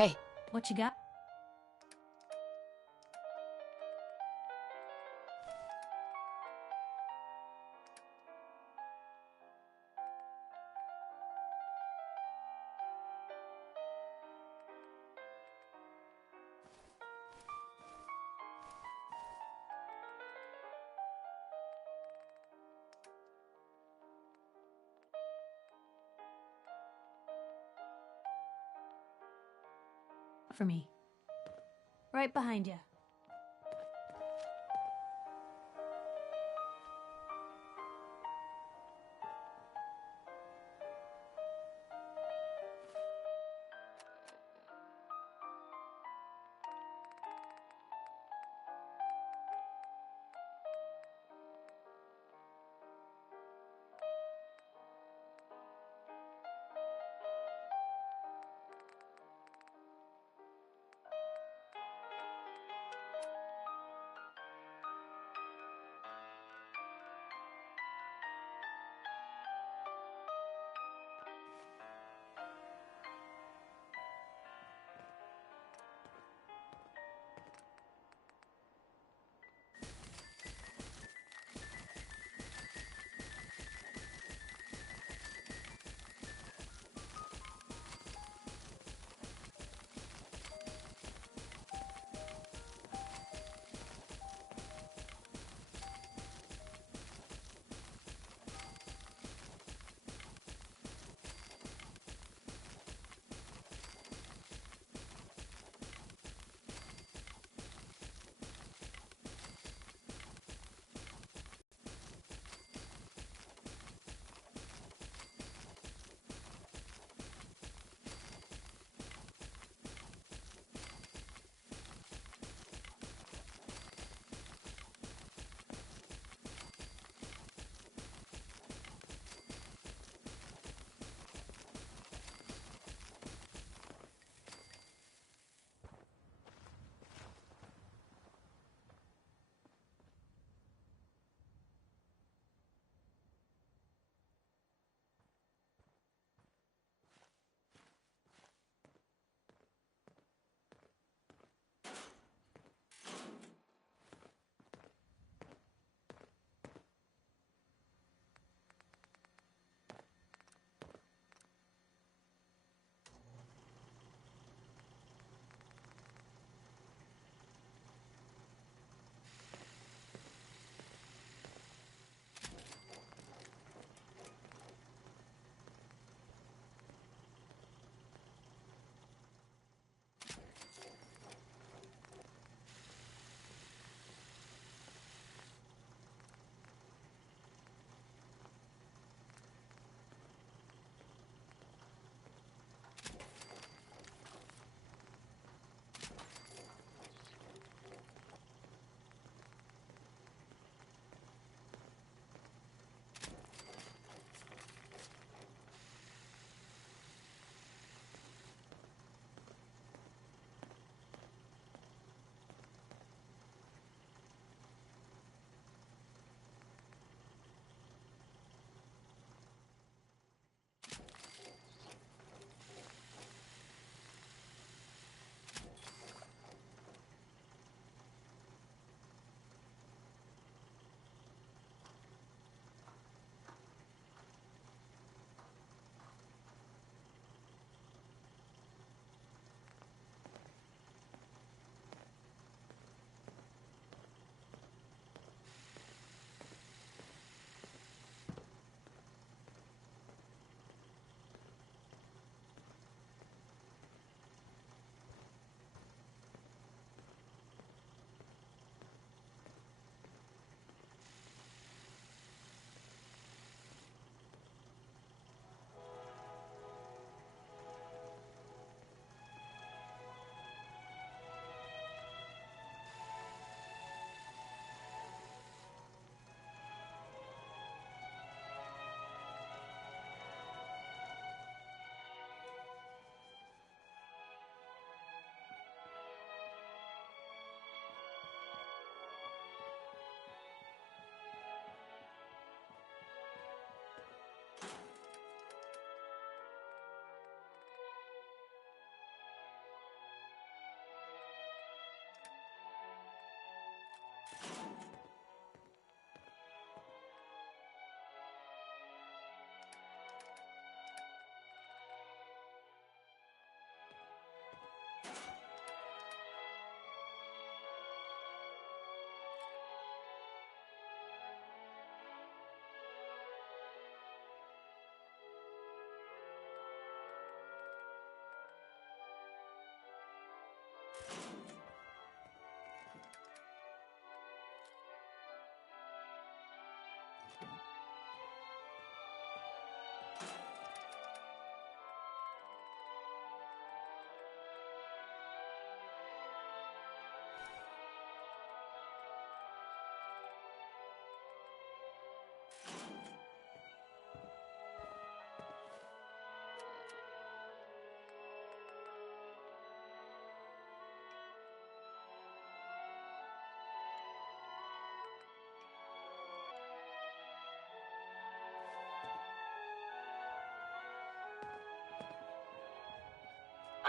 Hey, What you got? For me. Right behind you.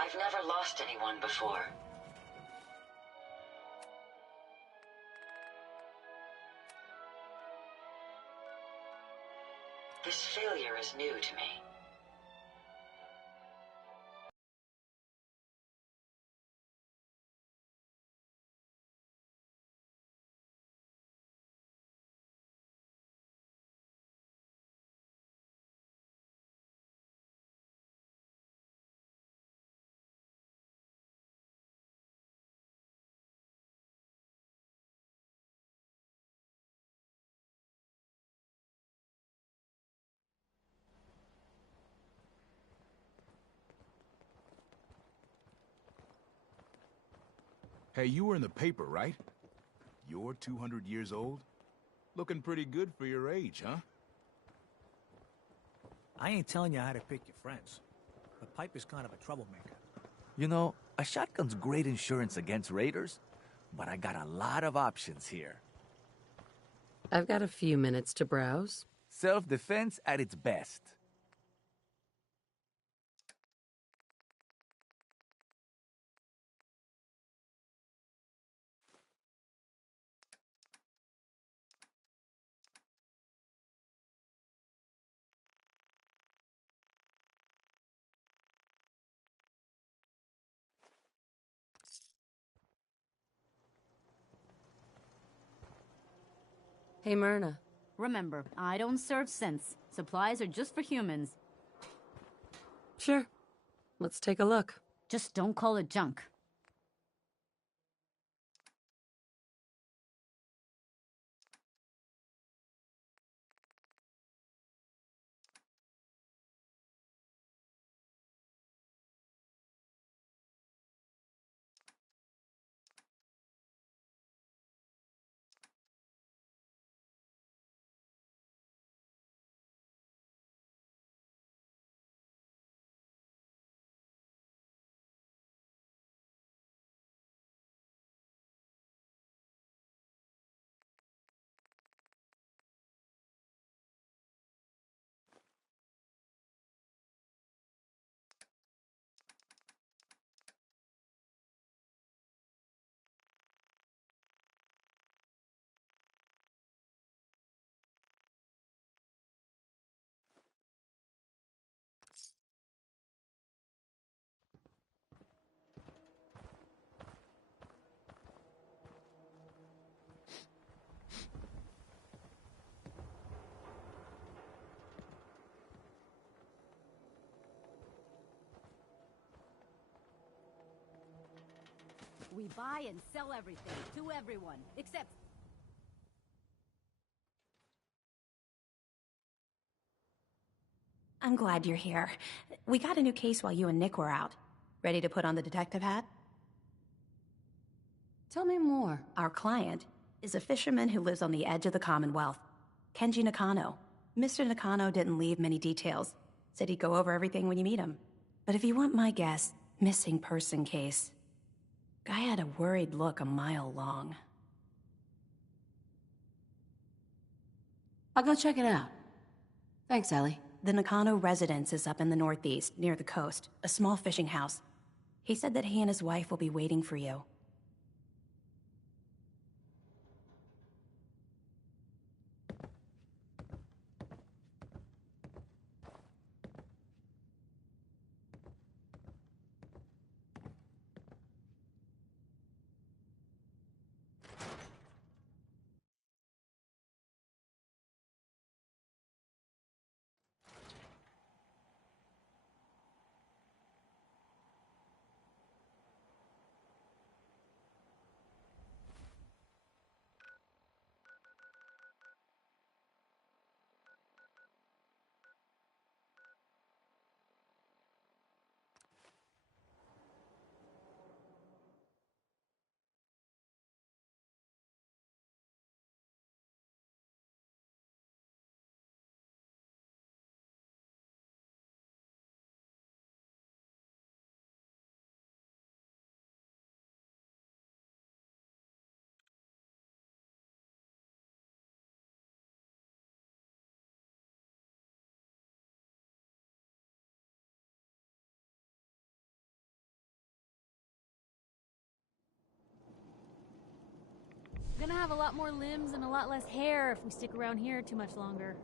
I've never lost anyone before. This failure is new to me. Hey, you were in the paper, right? You're 200 years old? Looking pretty good for your age, huh? I ain't telling you how to pick your friends, but Piper's kind of a troublemaker. You know, a shotgun's great insurance against raiders, but I got a lot of options here. I've got a few minutes to browse. Self-defense at its best. Hey, Myrna. Remember, I don't serve synths. Supplies are just for humans. Sure. Let's take a look. Just don't call it junk. We buy and sell everything to everyone, except... I'm glad you're here. We got a new case while you and Nick were out. Ready to put on the detective hat? Tell me more. Our client is a fisherman who lives on the edge of the Commonwealth. Kenji Nakano. Mr. Nakano didn't leave many details. Said he'd go over everything when you meet him. But if you want my guess, missing person case. Guy had a worried look a mile long. I'll go check it out. Thanks, Ellie. The Nakano residence is up in the northeast, near the coast. A small fishing house. He said that he and his wife will be waiting for you. Gonna have a lot more limbs and a lot less hair if we stick around here too much longer.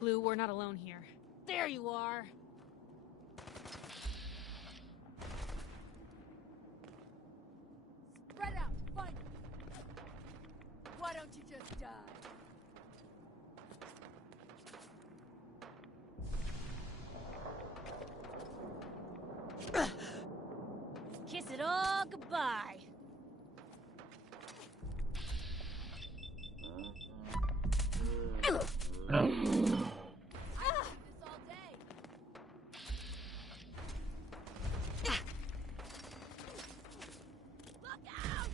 Blue, we're not alone here. There you are! Spread out, fight! Why don't you just die? Kiss it all goodbye! This all day. Look out!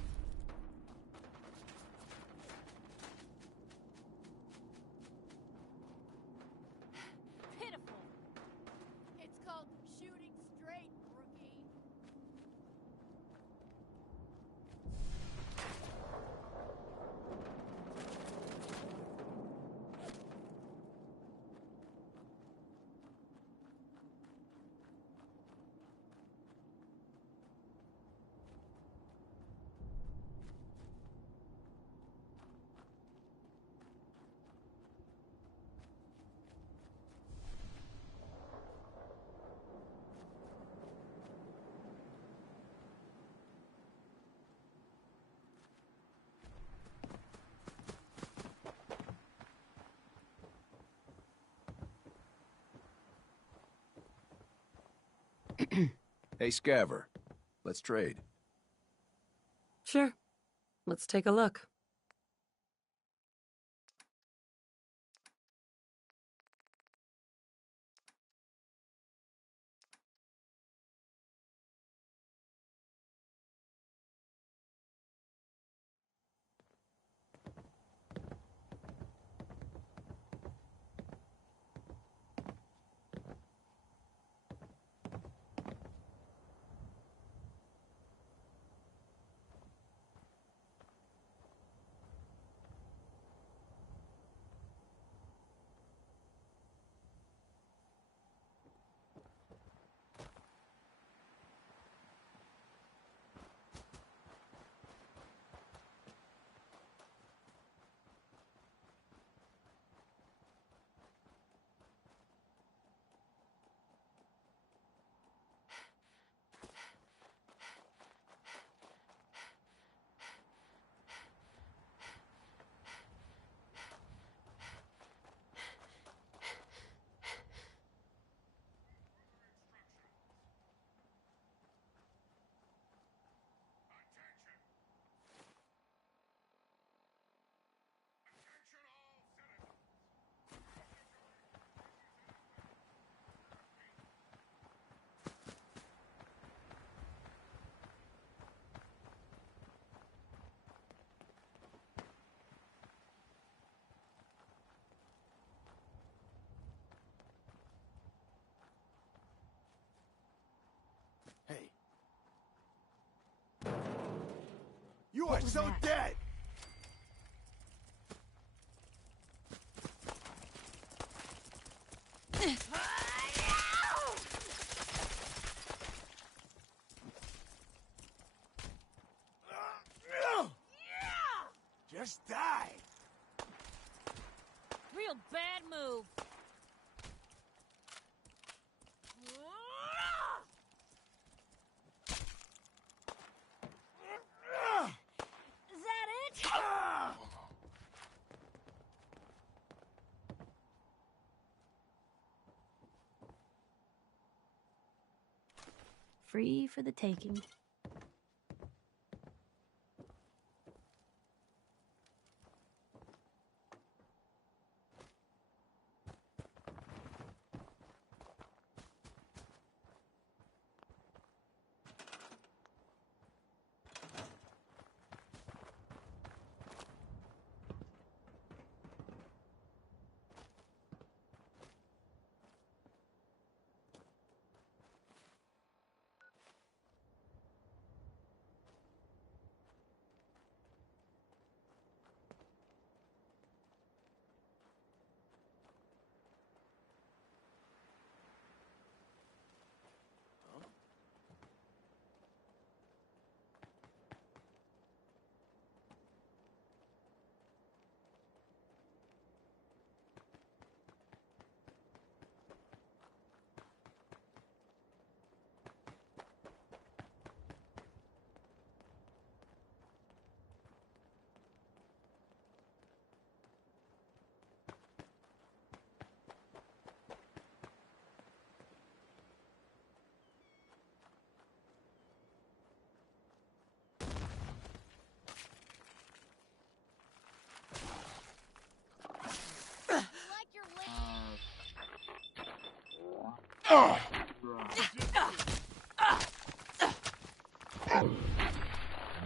Pitiful! It's called shooting straight, rookie. Hey, Scaver. Let's trade. Sure. Let's take a look. Hey. You are so dead! Just die! Real bad move! free for the taking.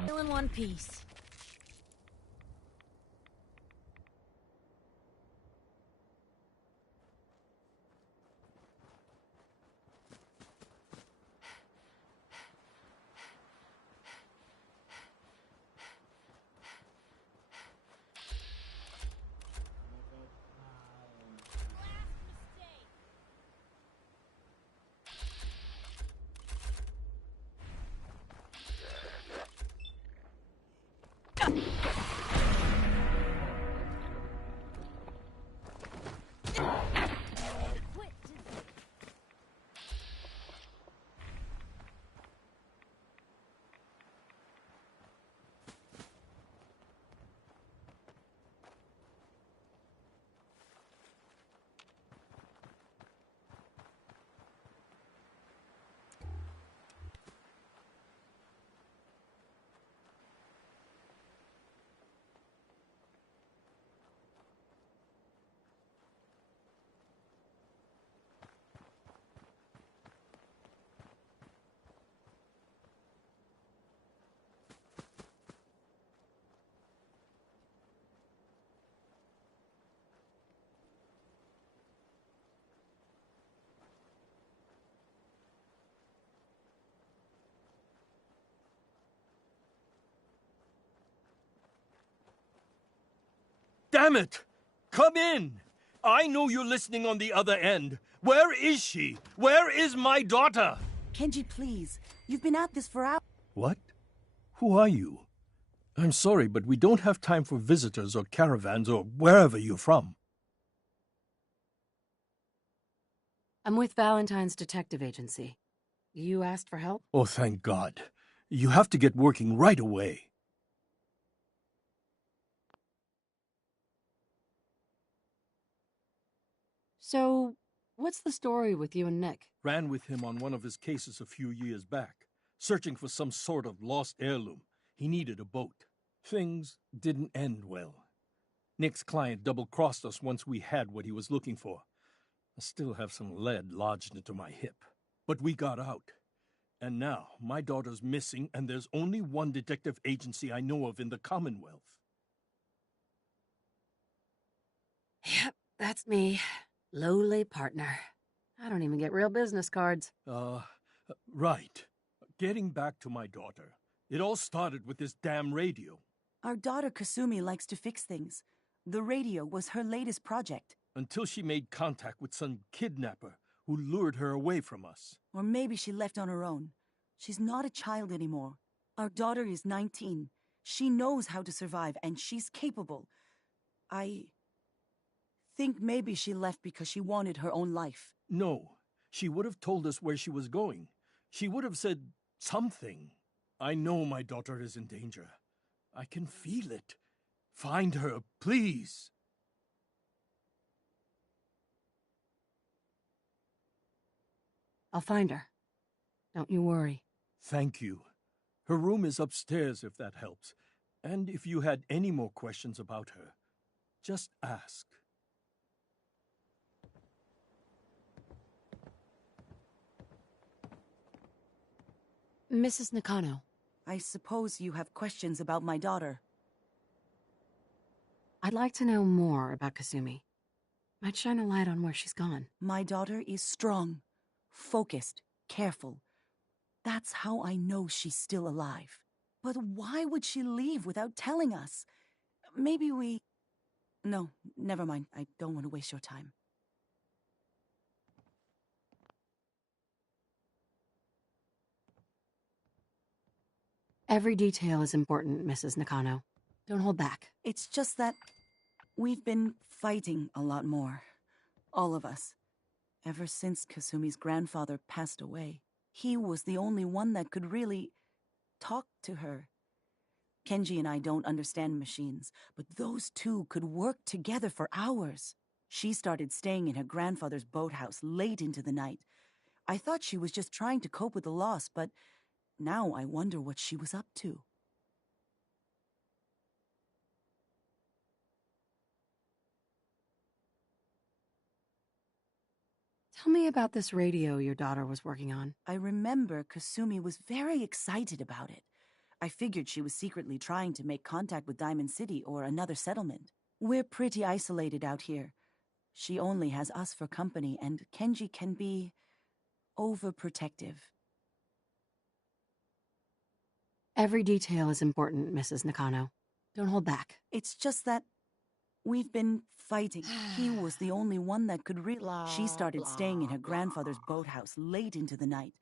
Still in one piece. Damn it! Come in! I know you're listening on the other end. Where is she? Where is my daughter? Kenji, please. You've been at this for hours. What? Who are you? I'm sorry, but we don't have time for visitors or caravans or wherever you're from. I'm with Valentine's Detective Agency. You asked for help? Oh, thank God. You have to get working right away. So, what's the story with you and Nick? Ran with him on one of his cases a few years back, searching for some sort of lost heirloom. He needed a boat. Things didn't end well. Nick's client double-crossed us once we had what he was looking for. I still have some lead lodged into my hip. But we got out. And now, my daughter's missing, and there's only one detective agency I know of in the Commonwealth. Yep, that's me. Lowly partner. I don't even get real business cards. Right. Getting back to my daughter. It all started with this damn radio. Our daughter Kasumi likes to fix things. The radio was her latest project. Until she made contact with some kidnapper who lured her away from us. Or maybe she left on her own. She's not a child anymore. Our daughter is 19. She knows how to survive, and she's capable. I think maybe she left because she wanted her own life. No. She would have told us where she was going. She would have said something. I know my daughter is in danger. I can feel it. Find her, please. I'll find her. Don't you worry. Thank you. Her room is upstairs if that helps. And if you had any more questions about her, just ask. Mrs. Nakano. I suppose you have questions about my daughter. I'd like to know more about Kasumi. Might shine a light on where she's gone. My daughter is strong, focused, careful. That's how I know she's still alive. But why would she leave without telling us? Maybe we... No, never mind. I don't want to waste your time. Every detail is important, Mrs. Nakano. Don't hold back. It's just that we've been fighting a lot more. All of us. Ever since Kasumi's grandfather passed away. He was the only one that could really talk to her. Kenji and I don't understand machines, but those two could work together for hours. She started staying in her grandfather's boathouse late into the night. I thought she was just trying to cope with the loss, but now I wonder what she was up to. Tell me about this radio your daughter was working on. I remember Kasumi was very excited about it. I figured she was secretly trying to make contact with Diamond City or another settlement. We're pretty isolated out here. She only has us for company, and Kenji can be overprotective. Every detail is important, Mrs. Nakano. Don't hold back. It's just that we've been fighting. He was the only one that could really... She started staying in her grandfather's boathouse late into the night.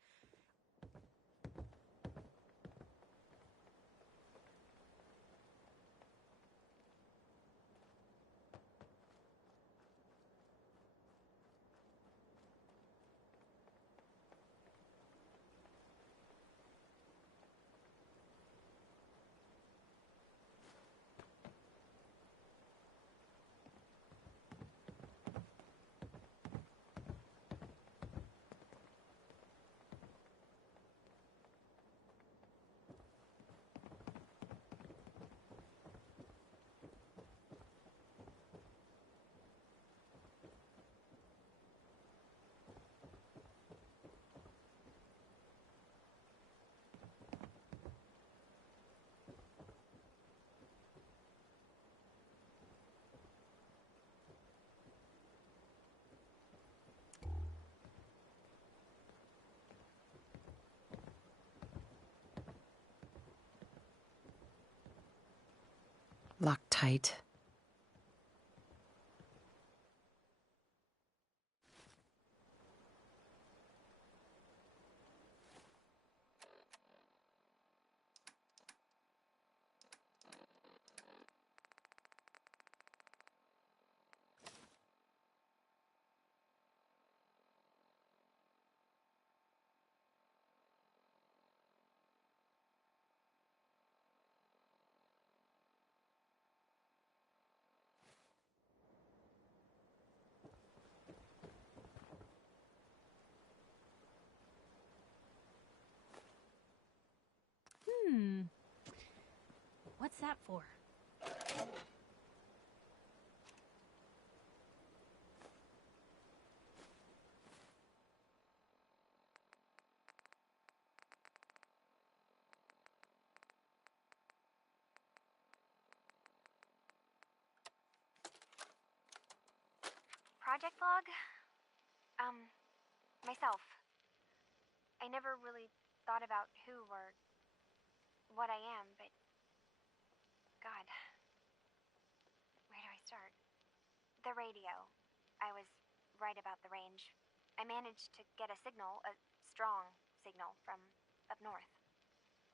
Locked tight. What's that for? Project log? Myself. I never really thought about who or what I am, but God, where do I start? The radio. I was right about the range. I managed to get a signal, a strong signal, from up north.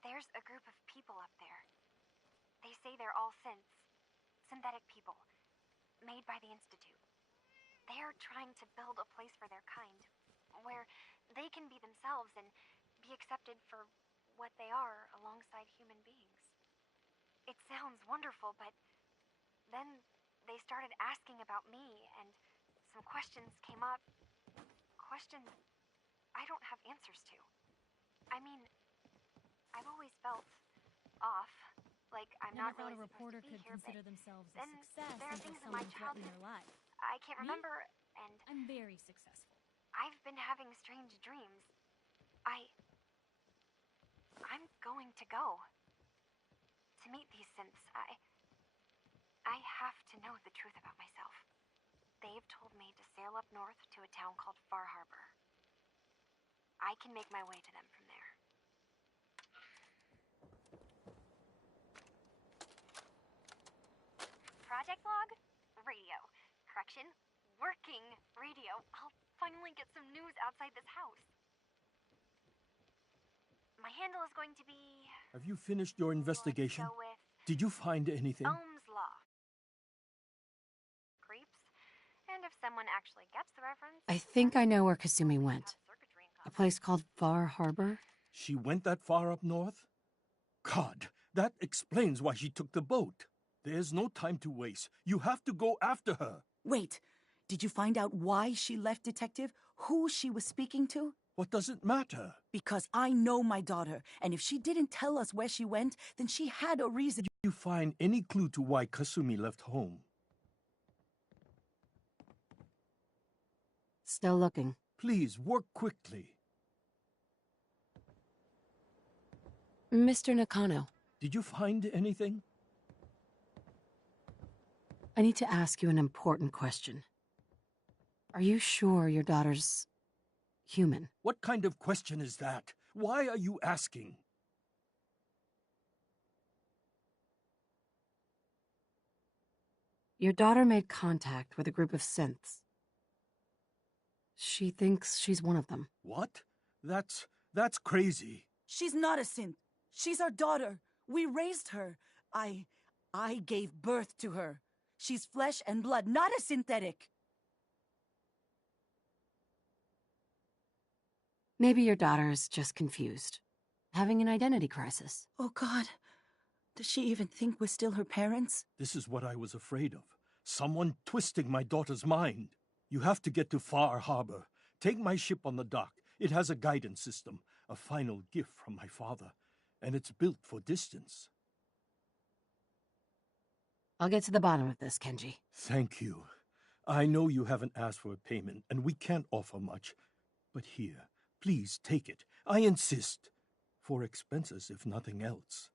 There's a group of people up there. They say they're all synthetic people, made by the Institute. They're trying to build a place for their kind, where they can be themselves and be accepted for what they are alongside human beings. It sounds wonderful, but then they started asking about me, and some questions came up. Questions I don't have answers to. I mean, I've always felt off. Like I'm Never not thought really a reporter supposed to be could here, consider but themselves a then success there are until things in my someone threatened childhood their life. I can't Me? remember, and I'm very successful. I've been having strange dreams. I'm going to go to meet these synths. I have to know the truth about myself. They've told me to sail up north to a town called Far Harbor. I can make my way to them from there. Project log? Radio. Correction, working radio. I'll finally get some news outside this house. My handle is going to be... Have you finished your investigation? Let's go with Did you find anything? Ohm's Law. Creeps. And if someone actually gets the reference... I think I know where Kasumi went. A place called Far Harbor? She went that far up north? God, that explains why she took the boat. There's no time to waste. You have to go after her. Wait, did you find out why she left, Detective? Who she was speaking to? What does it matter? Because I know my daughter, and if she didn't tell us where she went, then she had a reason. Did you find any clue to why Kasumi left home? Still looking. Please, work quickly. Mr. Nakano. Did you find anything? I need to ask you an important question. Are you sure your daughter's human? What kind of question is that? Why are you asking? Your daughter made contact with a group of synths. She thinks she's one of them. What? That's crazy. She's not a synth. She's our daughter. We raised her. I gave birth to her. She's flesh and blood, not a synthetic. Maybe your daughter is just confused, having an identity crisis. Oh, God. Does she even think we're still her parents? This is what I was afraid of. Someone twisting my daughter's mind. You have to get to Far Harbor. Take my ship on the dock. It has a guidance system, a final gift from my father, and it's built for distance. I'll get to the bottom of this, Kenji. Thank you. I know you haven't asked for a payment, and we can't offer much. But here, please take it. I insist. For expenses, if nothing else.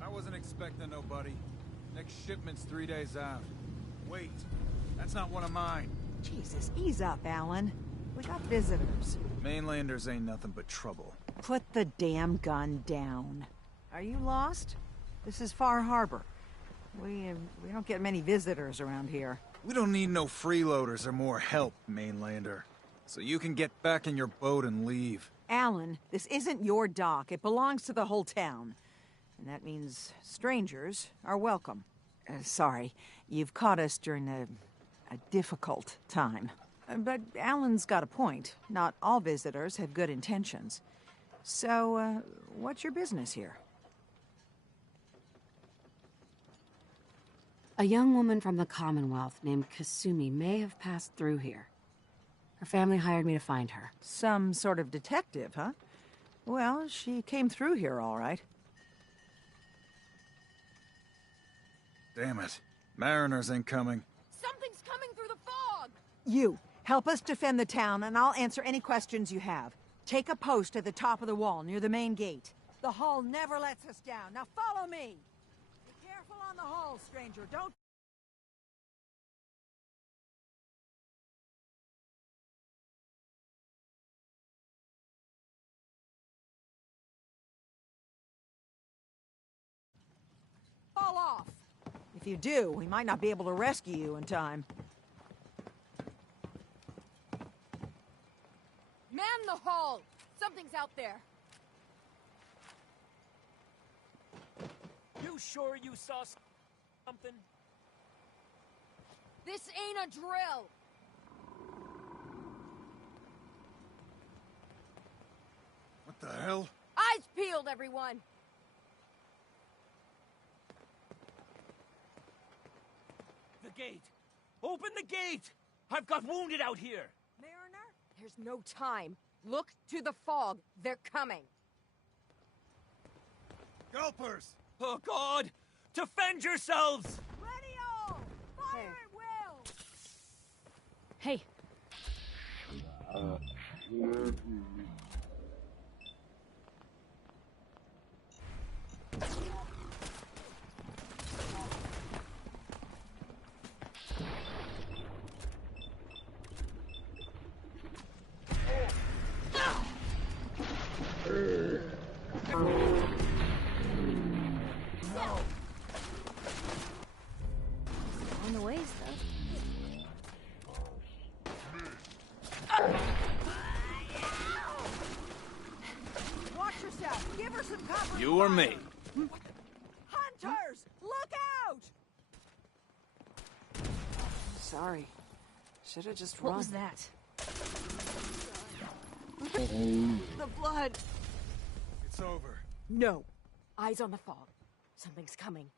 I wasn't expecting nobody. Next shipment's 3 days out. Wait, that's not one of mine. Jesus, ease up, Alan. We got visitors. Mainlanders ain't nothing but trouble. Put the damn gun down. Are you lost? This is Far Harbor. We don't get many visitors around here. We don't need no freeloaders or more help, Mainlander. So you can get back in your boat and leave. Alan, this isn't your dock. It belongs to the whole town. And that means strangers are welcome. Sorry, you've caught us during a difficult time. But Alan's got a point. Not all visitors have good intentions. So, what's your business here? A young woman from the Commonwealth named Kasumi may have passed through here. Her family hired me to find her. Some sort of detective, huh? Well, she came through here all right. Damn it. Mariners ain't coming. Something's coming through the fog! You, help us defend the town, and I'll answer any questions you have. Take a post at the top of the wall, near the main gate. The hull never lets us down. Now follow me! Be careful on the hull, stranger. Don't... fall off! If you do, we might not be able to rescue you in time. Man the hull! Something's out there. You sure you saw something? This ain't a drill! What the hell? Eyes peeled, everyone! The gate! Open the gate! I've got wounded out here! Mariner, there's no time. Look to the fog. They're coming. Gulpers! Oh, God! Defend yourselves! Ready all! Fire at will! Hey. On the way, stuff. Watch yourself! Give her some cover! You or me? Hunters! Look out! Sorry. Should have just run. What was that? The blood! It's over. No. Eyes on the fog. Something's coming.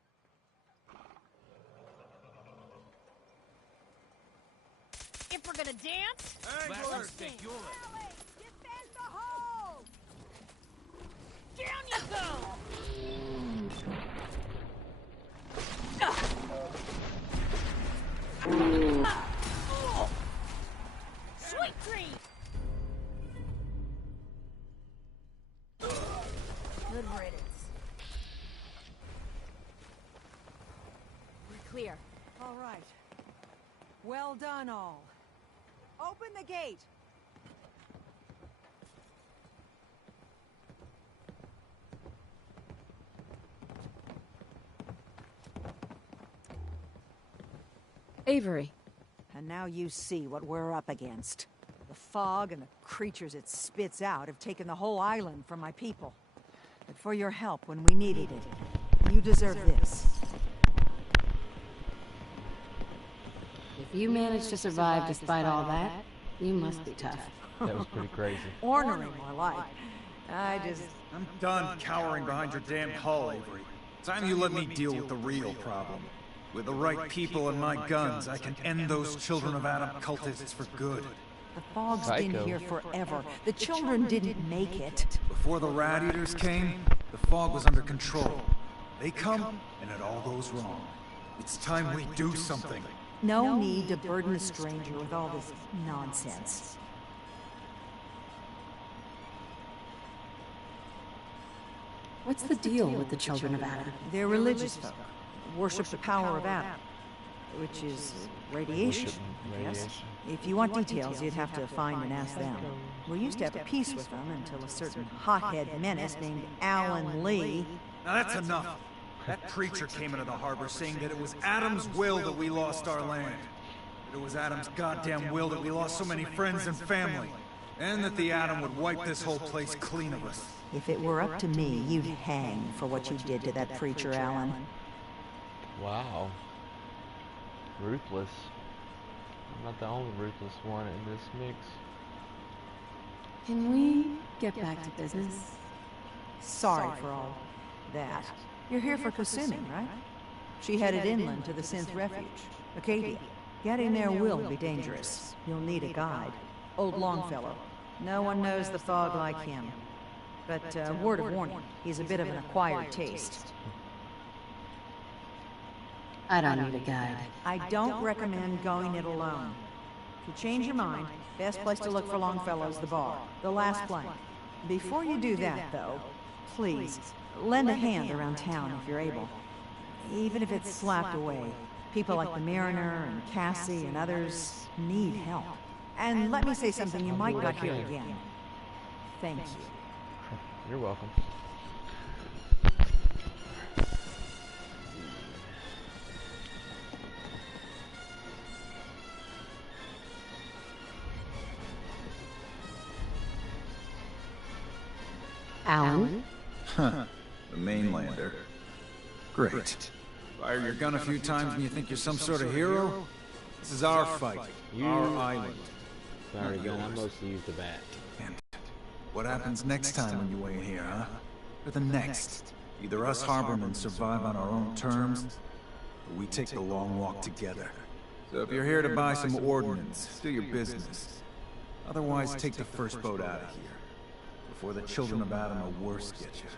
If we're gonna dance, let's dance. Ellie, defend the hole! Down you go! Sweet dream! Good riddance. We're clear. All right. Well done, all. Open the gate! Avery. And now you see what we're up against. The fog and the creatures it spits out have taken the whole island from my people. But for your help when we needed it, you deserve this. If you managed to survive despite all that, you must be tough. That was pretty crazy. Ornery, more like. I'm done cowering behind your damn hull, Avery. Time you let me deal with the real problem. With the right people and my guns, I can end those Children of Adam cultists for good. The fog's been here forever. The children didn't make it. Before the Rat Eaters came, the fog was under control. They come, and it all goes wrong. It's time we do something. No need to burden a stranger with all this nonsense. What's the deal with the Children of Adam? They're religious folk. Worship the power of Adam. which is radiation, I guess. If you want details, you'd have to find and ask them. We used to have peace with them until a certain hothead menace named Alan Lee. Now that's enough. That preacher came into the harbor saying that it was Adam's will that we lost our land. That it was Adam's goddamn will that we lost so many friends and family. And that the Atom would wipe this whole place clean of us. If it were up to me, you'd hang for what you did to that preacher, Alan. Wow. Ruthless. I'm not the only ruthless one in this mix. Can we get back to business? Sorry for all that. You're here for Kasumi, right? She headed inland to the Synth Refuge, Acadia. Getting there will be dangerous. You'll need a guide. Old Longfellow. No one knows the fog like him. But word of warning, he's a bit of an acquired taste. I don't need a guide. I don't recommend going it alone. If you change your mind, best place to look for Longfellow's the bar, the last plank. Before you do that, though, please, lend a hand around town if you're able. Even if it's slapped away. People like the Mariner and Cassie and others need help. And let me say something you might not hear again. Thank you. You're welcome. Alan? Huh. The mainlander. Great. Fire your gun a few times and you think you're some sort of hero? This is our fight. Our island. Sorry, gun. I mostly use the bat. And what happens next time when you weigh here, huh? Or the next? Either us harbormen survive on our own terms, or we take the long walk together. So if you're here to buy some ordnance, do your business. Otherwise, take the first boat out of here, before the children of Adam or worse get you.